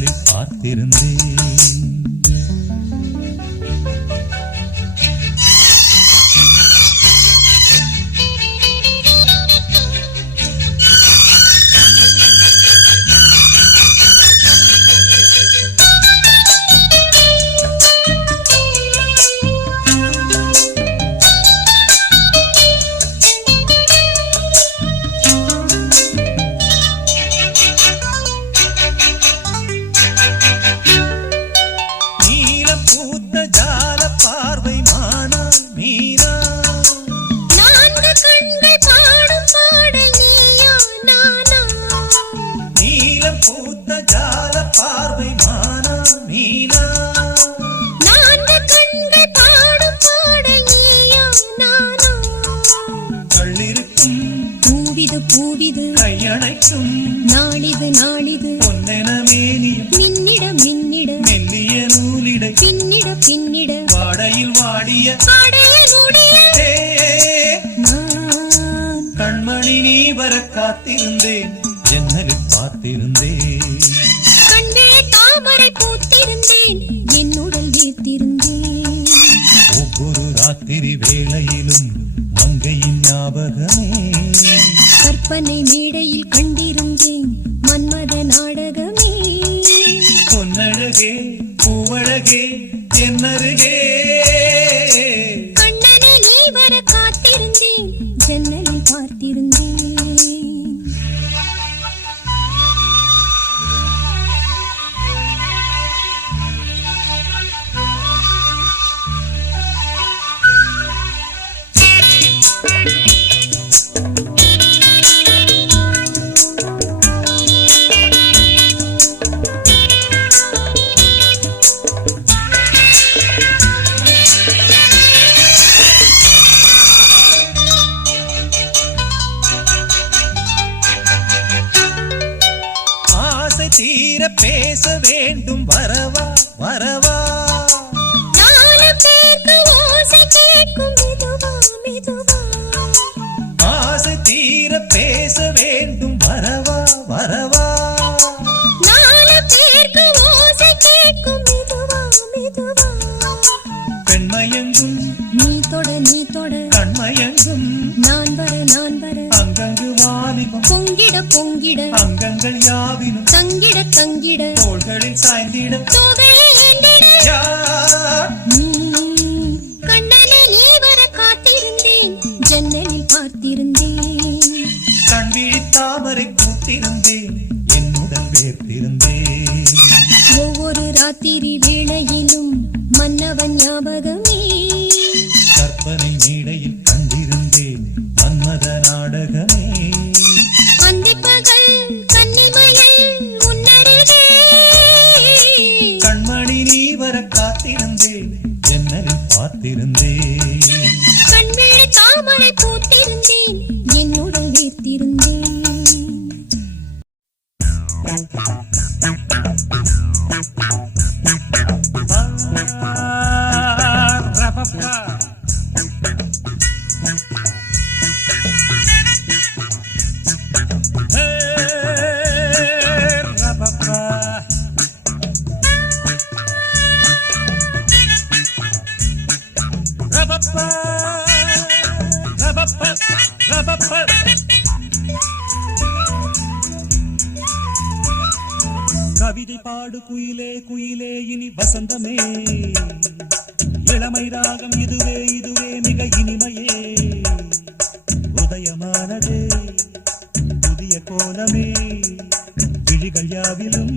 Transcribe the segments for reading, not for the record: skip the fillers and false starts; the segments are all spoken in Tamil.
ஜன்னலில் பார்த்திருந்தேன். பூவிது கையணைக்கும் நாளிது நாளிது பொன்னென மேனியும் மின்னிட மின்னிட மெல்லிய நூலிட பின்னிட பின்னிட வாடையில் வாடிய கண்மணி நீ வர காத்திருந்தேன். ஜன்னலில் பார்த்திருந்தேன். கண்ணிலே தாமரை பூத்திருந்தேன். என் உடல் வீர்த்திருந்தேன். ஒவ்வொரு ராத்திரி வேளையிலும் மங்கையின் ஞாபகமே. கற்பனை மேடையில் கண்டிருந்தேன் மன்மத நாடகமே. பொன்னழகே பூவழகே என்னருகே கண்ணனை நீ வர காத்திருந்தேன். ஜன்னலில் பார்த்திருந்தேன். தீர பேச வேண்டும் வரவா வரவா. ஆசை தீர பேச வேண்டும் வரவா வரவா. பெண்மயங்கும் நீ தொட நீ தொட கண்மயங்கும் நான் வர அங்கங்கு வாலிபம் பொங்கிட பொங்கிட அங்கங்கள் யாவினும் தங்கிட தங்கிட தோள்களில் சாய்ந்திட கண்ணனை நீ வர காத்திருந்தேன். ஜன்னலில் பார்த்திருந்தேன். கண்விழி தாமரை பூத்திருந்தேன். என்னுடன் வேர்த்திருந்தேன். ஒவ்வொரு ராத்திரி வேளையிலும் மன்னவன் ஞாபகமே. கற்பனை மேடையில் கண்டிருந்தேன் மன்மத நாடகமே. அந்திப்பகல் கன்னிமையில் உன்னருகே கண்மணி நீ வர காத்திருந்தேன். ஜன்னலில் பார்த்திருந்தேன். கண்விழி தாமரை பூத்திருந்தேன். என்னுடன் வீர்த்திருந்தேன். கவிதை பாடு குயிலே குயிலே இனி வசந்தமே. இளமை ராகம் இதுவே இதுவே மிக இனிமையே. உதயமானதே புதிய கோலமே. விழிகள் யாவிலும்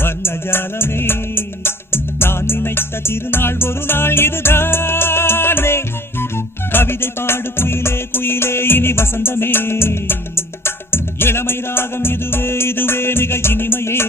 வர்ணஜாலமே. நான் நினைத்த திருநாள் ஒரு நாள் இதுதானே. கவிதை பாடு குயிலே குயிலே இனி வசந்தமே. இளமை ராகம் இதுவே இதுவே மிக இனிமையே.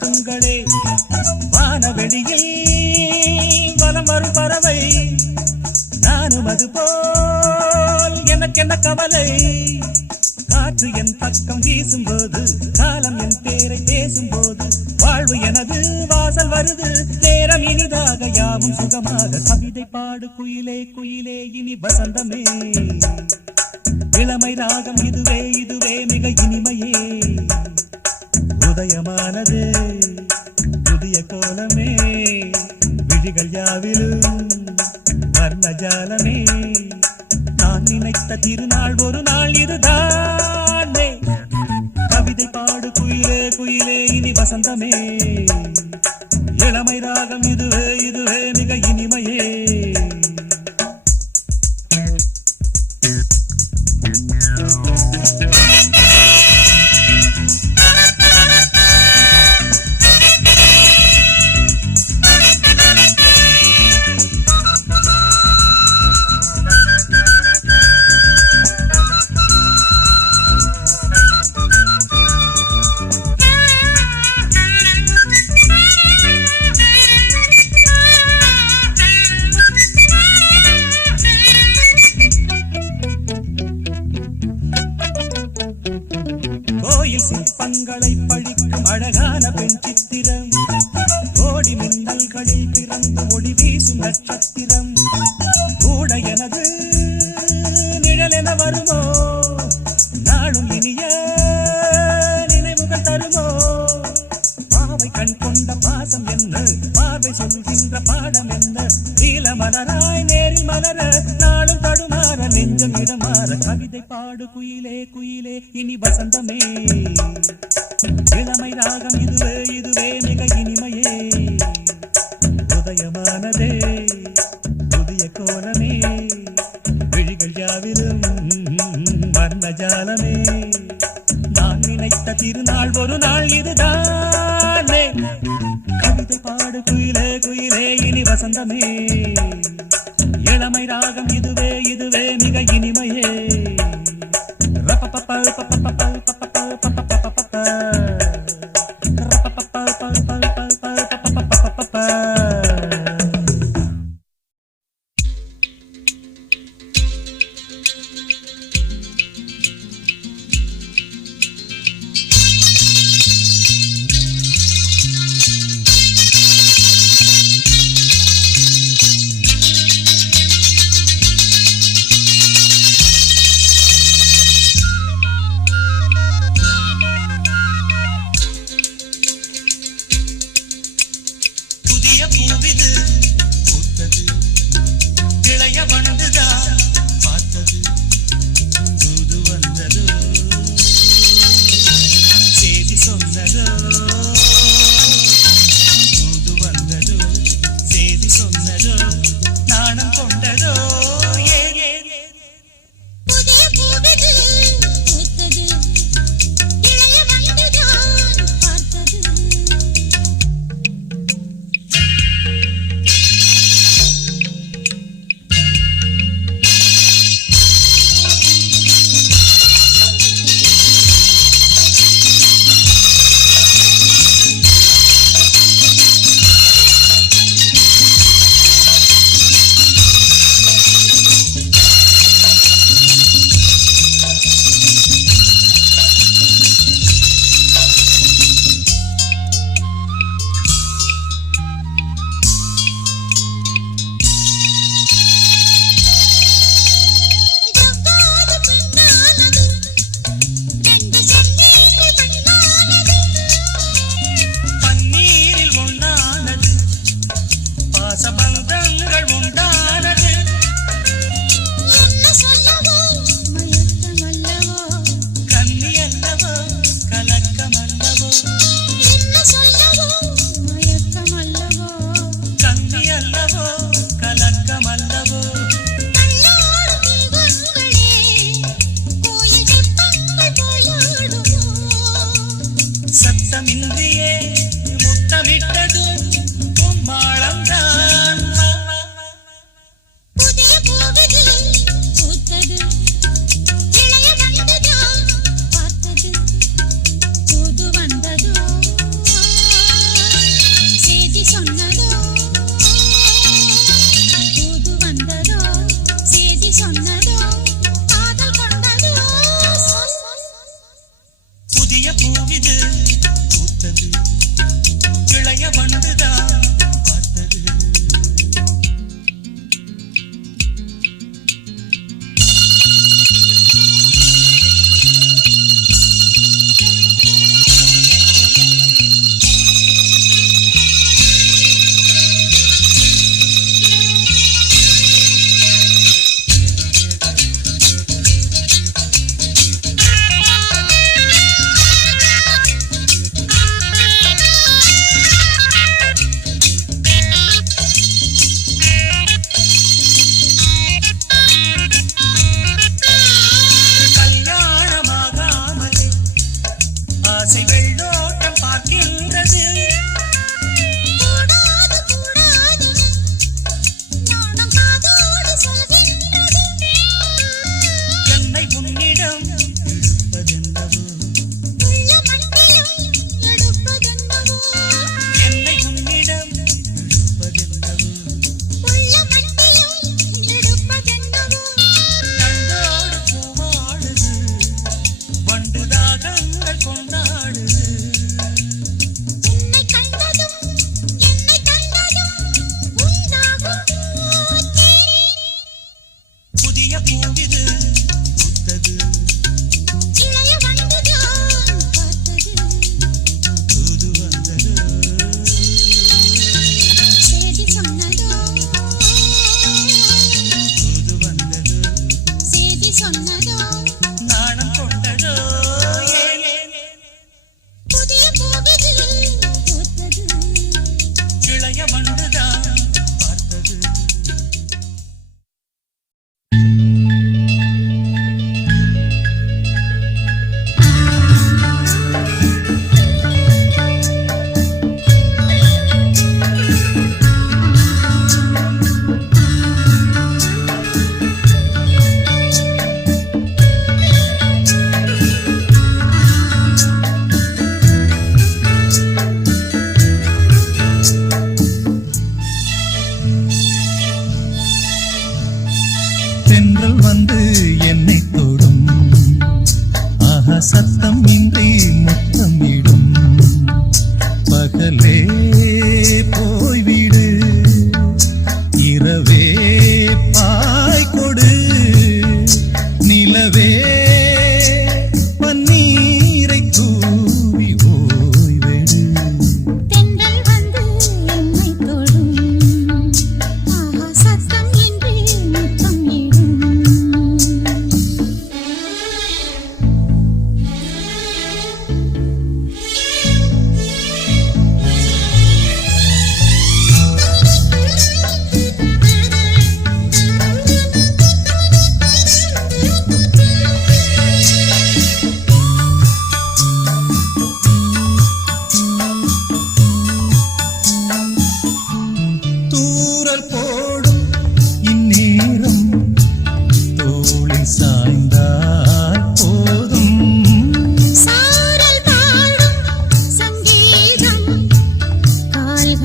பறக்குங்களே வானவெளியில் வலம் வரும் பறவை நானும் அது போல் எனக்கென்ன கவலை காற்று என் பக்கம் வீசும்போது காலம் என் பேரை பேசும்போது வாழ்வு எனது வாசல் வருது நேரம் இனிதாக யாவும் சுகமாக கவிதை பாடு குயிலே குயிலே இனி வசந்தமே இளமை ராகம் இதுவே இதுவே மிக இனிமையே உதயமானது புதிய கோலமே விழிகள் யாவிலும் வர்ணஜாலமே நான் நினைத்த திருநாள் ஒரு நாள் இதுதானே கவிதை பாடு குயிலே குயிலே இனி வசந்தமே இளமை ராகம் இதுவே இதுவே மிக இனிமையே கோயில் சிற்பங்களை பழிக்கும் அழகான பெண் சித்திரம் கோடி மின்னல்களில் பிறந்து ஒளி வீசும் நட்சத்திரம் கூட எனது நிழல் என வருமோ நாளும் இனிய நினைவுகள் தருமோ பாவை கண் கொண்ட பாசம் என்ன பார்வை சொல்கின்ற பாடம் என்ன நீல மலராய் நேரில் மலர நாளும் தடுமாற நெஞ்சம் இடமாற கவிதை பாடு குயிலே குயிலே இனி வசந்தமே இளமை ராகம் இதுவே இதுவே மிக இனிமையே உதயமானதே புதிய கோலமே விழிகள் யாவிலும் வர்ணஜாலமே நான் நினைத்த திருநாள் ஒரு நாள் இதுதானே கவிதை பாடு குயிலே குயிலே இனி வசந்தமே இளமை ராகம் இதுவே இதுவே மிக இனிமையே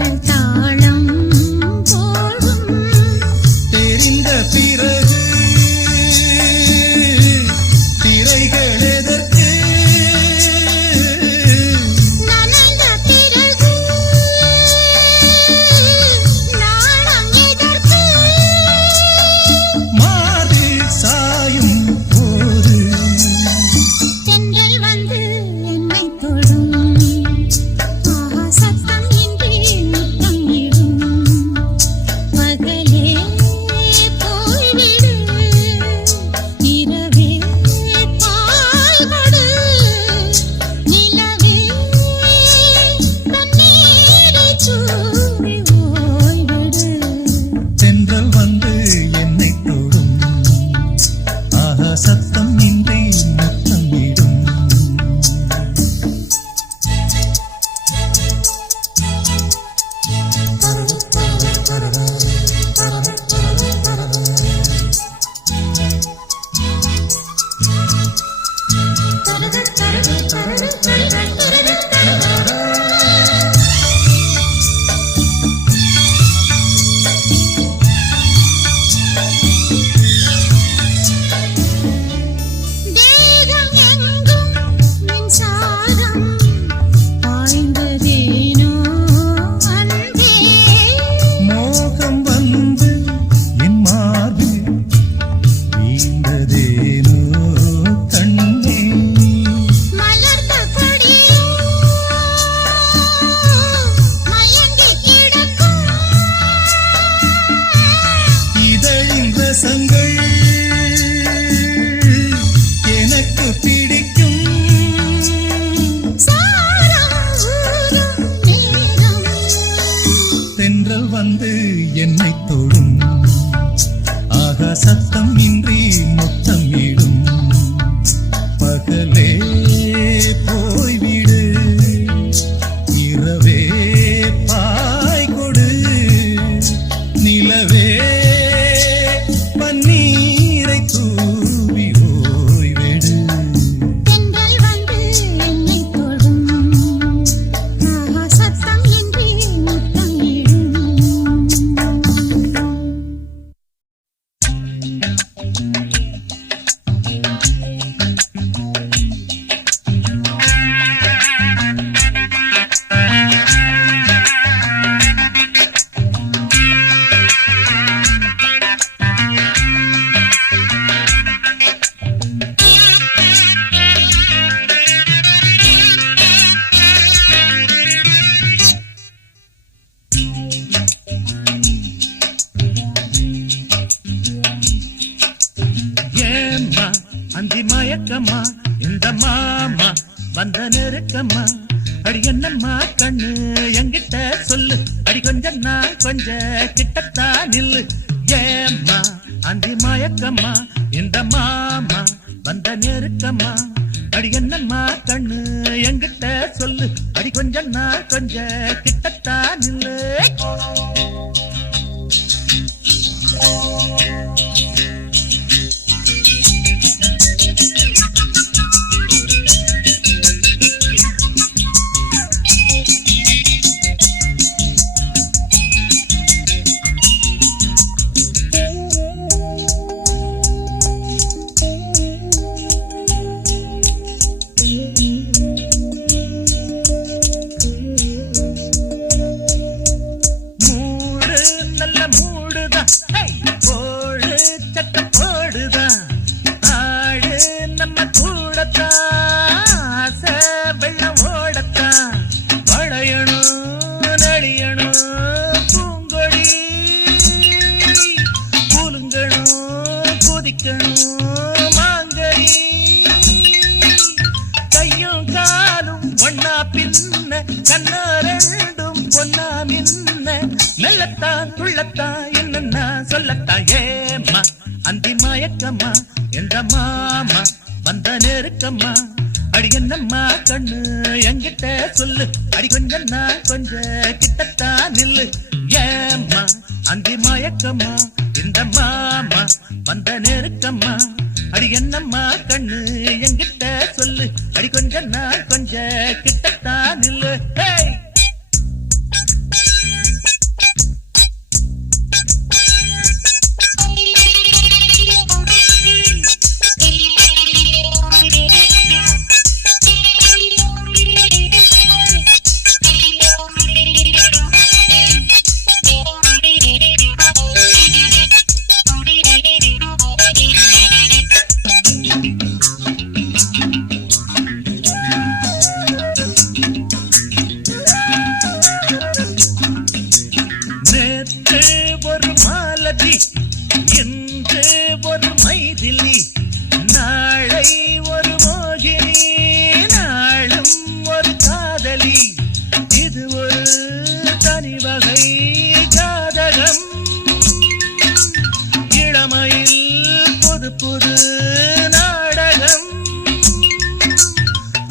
காதல் தாளம் போடும் தெரிந்த பிறகு திரைகள் எதற்கு நனைந்த பிறகு நாணம் எதற்கு மார்பில் சாயும் போது தென்றல் வந்து என்னை தொடும் ஆஹா சத்தம் இன்றி முத்தம் இடும் பகலே போய்விடு இரவே பாய்கொடு நிலவே தண்ணீரை சூடி ஓய்விடு தென்றல் வந்து என்னை தொடும் ஆஹா சத்தம் இன்றி முத்தம் இடும் தேகம் எங்கும் மின்சாரம் பாய்ந்ததேனோ அன்பே மோகம் வந்து என் மார்பில் வீழ்ந்ததேனோ கண்ணே மலர்ந்த கொடியோ மயங்கி கிடக்கும் இதழின் ரசங்கள் எனக்கு பிடிக்கும் சாரம் ஊறும் நேரம் தென்றல் வந்து என்னை தொடும் ஆகா சத்தம் இன்றி முத்தம் இடும் பகலே போய்விடு இரவே பாய்கொடு நிலவே பன்னீரை தூவி ஓய்விடு தென்றல் வந்து என்னை தொடும் ஆஹா சத்தம் இன்றி முத்தம் இடும் ஏம்மா அந்தி மயக்கம்மா இந்த மாமா வந்த நெருக்கம்மா அடி என்னம்மா கண்ணு என்கிட்ட சொல்லு அடி கொஞ்சம் நான் கொஞ்ச கிட்டத்தா நில்லு ஏம்மா அந்தி மயக்கம்மா இந்த மாமா வந்த நெருக்கம்மா அடி என்னம்மா கண்ணு என்கிட்ட சொல்லு அடி கொஞ்சம் நான் கொஞ்ச கிட்டத்தா நில்லு மூடு நல்ல மூடுதான் ஹை! போடு சட்ட போடுதான் ஆடு நம்ம கூடத்தான் ஆசை வெள்ளம் ஓடத்தான் வளையணும் நடியணும் பூங்கொடி கூலுங்கணும் குதிக்கணும் மாங்கடி கையும் காலும் ஒன்னா பின்ன கண்ண ரெண்டும் பொன்னா மின்ன மெல்லத்தான் துள்ளத்தான் என்னன்னா சொல்லத்தான் ஏம்மா அந்தி மயக்கம்மா என்ற மாமா வந்த நெருக்கம்மா அடி என்னம்மா கண்ணு என்கிட்ட சொல்லு அடி கொஞ்சம் நான் கொஞ்ச கிட்டத்தான் நில்லு ஏம்மா அந்தி மயக்கம்மா இந்த மாமா வந்த நெருக்கம்மா அடி என்னம்மா கண்ணு என்கிட்ட சொல்லு அடி கொஞ்சம் நான் கொஞ்ச கிட்டத்தான் நில்லு ஹே தனி வகை ஜாதகம் இளமையில் புது புது நாடகம்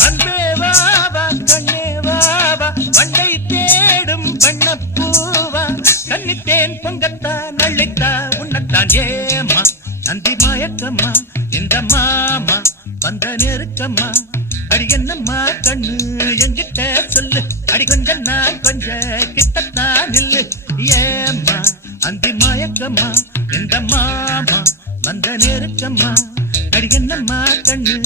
அன்பே வாவா கண்ணே வாவா வண்டை தேடும் வண்ணப்பூவா கண்ணித்தேன் பொங்கத்தான் நள்ளித்தா உன்னத்தான் ஏமா அந்தி மயக்கம்மா இந்த மாமா வந்த நெருக்கம்மா அடி என்னம்மா கண்ணு என்கிட்ட சொல்லு அடி கொஞ்சம் நான் கொஞ்ச கிட்டத்தான் நில்லு ஏம்மா அந்தி மயக்கம்மா இந்த மாமா வந்த நெருக்கம்மா அடி என்னம்மா கண்ணு